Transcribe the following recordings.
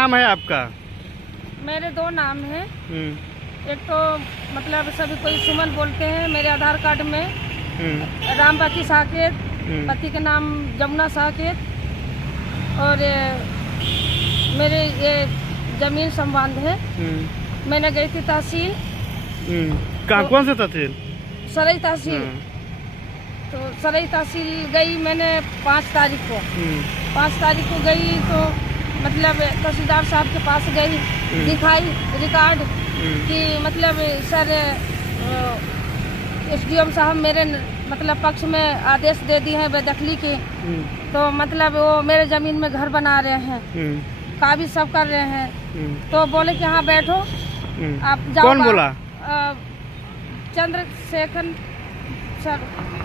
नाम है आपका? मेरे 2 नाम हैं। एक तो मतलब सभी कोई सुमन बोलते हैं। मेरे आधार कार्ड में रामबाकी साकेत, पति के नाम जमुना साकेत, और मेरे ये जमीन संबंध है। मैंने गई थी तहसील। कौन से तहसील? सरई तहसील। तो सरई तहसील गई मैंने 5 तारीख को। 5 तारीख को गई तो मतलब तहसीलदार साहब के पास गई, दिखाई रिकॉर्ड कि मतलब सर एसडीएम साहब मेरे मतलब पक्ष में आदेश दे दिए हैं बेदखली के। तो मतलब वो मेरे जमीन में घर बना रहे हैं, काबिज सब कर रहे हैं। तो बोले कि हाँ बैठो, आप जाओ। कौन बोला? चंद्रशेखर सर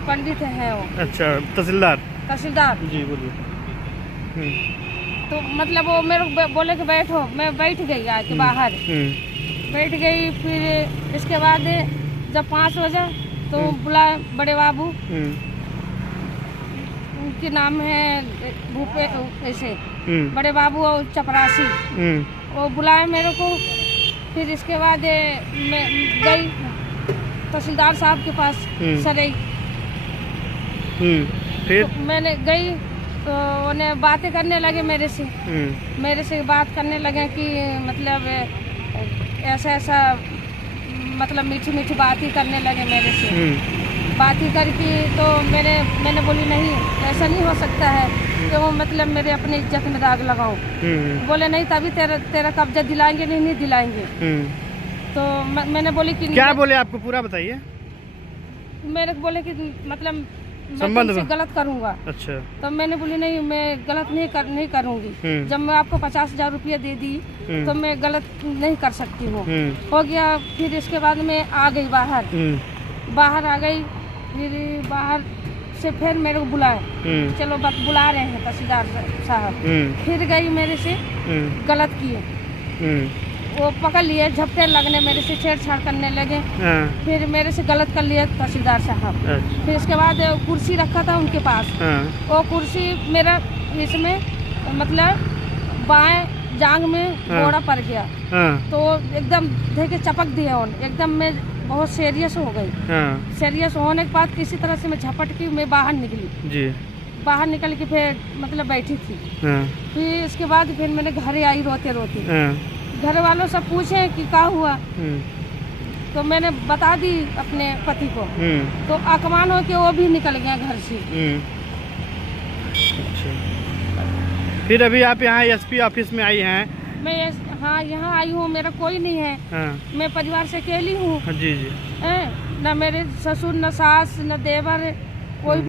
पंडित है वो। अच्छा, तहसीलदार जी, बोलिए। तो मतलब वो मेरे बोले कि बैठो, मैं बैठ गई आके बाहर बैठ गई। फिर इसके बाद जब 5 बजे तो बुलाए बड़े बाबू, उनके नाम है भूपे ऐसे बड़े बाबू और चपरासी, वो बुलाए मेरे को। फिर इसके बाद मैं गई तहसीलदार साहब के पास सरई। फिर तो मैंने गई तो उन्हें बातें करने लगे मेरे से बात करने लगे कि मतलब ऐसा ऐसा मतलब मीठी मीठी बात ही करने लगे मेरे से। बात ही करके तो मैंने बोली नहीं, ऐसा नहीं हो सकता है कि वो मतलब मेरे अपनी इज्जत में दाग लगाओ। बोले नहीं, तभी तेरा कब्जा दिलाएंगे, नहीं दिलाएंगे। तो मैंने बोली कि क्या बोले आपको, पूरा बताइए। मेरे को बोले कि मतलब संबंध मैं गलत करूंगा। अच्छा। तो मैंने बोली नहीं, मैं गलत नहीं करूंगी। जब मैं आपको 50,000 रुपया दे दी तो मैं गलत नहीं कर सकती हूँ। हो गया। फिर इसके बाद मैं आ गई बाहर आ गई। फिर बाहर से फिर मेरे को बुलाए, चलो बात बुला रहे हैं तहसीलदार साहब। फिर गई, मेरे से गलत किए, वो पकड़ लिए, झपटे लगने, मेरे से छेड़छाड़ करने लगे। फिर मेरे से गलत कर लिए तहसीलदार साहब। फिर इसके बाद कुर्सी रखा था उनके पास, वो कुर्सी मेरा इसमें मतलब बाएं जांग में घोड़ा पड़ गया। तो एकदम देखे चपक दिया एकदम। मैं बहुत सीरियस हो गई। सीरियस होने के बाद किसी तरह से मैं झपट की मैं बाहर निकली जी। बाहर निकल के फिर मतलब बैठी थी। फिर इसके बाद फिर मैंने घर आई रोते रोते। घर वालों से पूछे कि क्या हुआ, तो मैंने बता दी अपने पति को। तो आकमान हो के वो भी निकल गया घर से। अच्छा। फिर अभी आप यहाँ एसपी ऑफिस में आई हैं? मैं हाँ यहाँ आई हूँ, मेरा कोई नहीं है। मैं परिवार से अकेली हूँ। जी। न मेरे ससुर, न सास, न देवर, कोई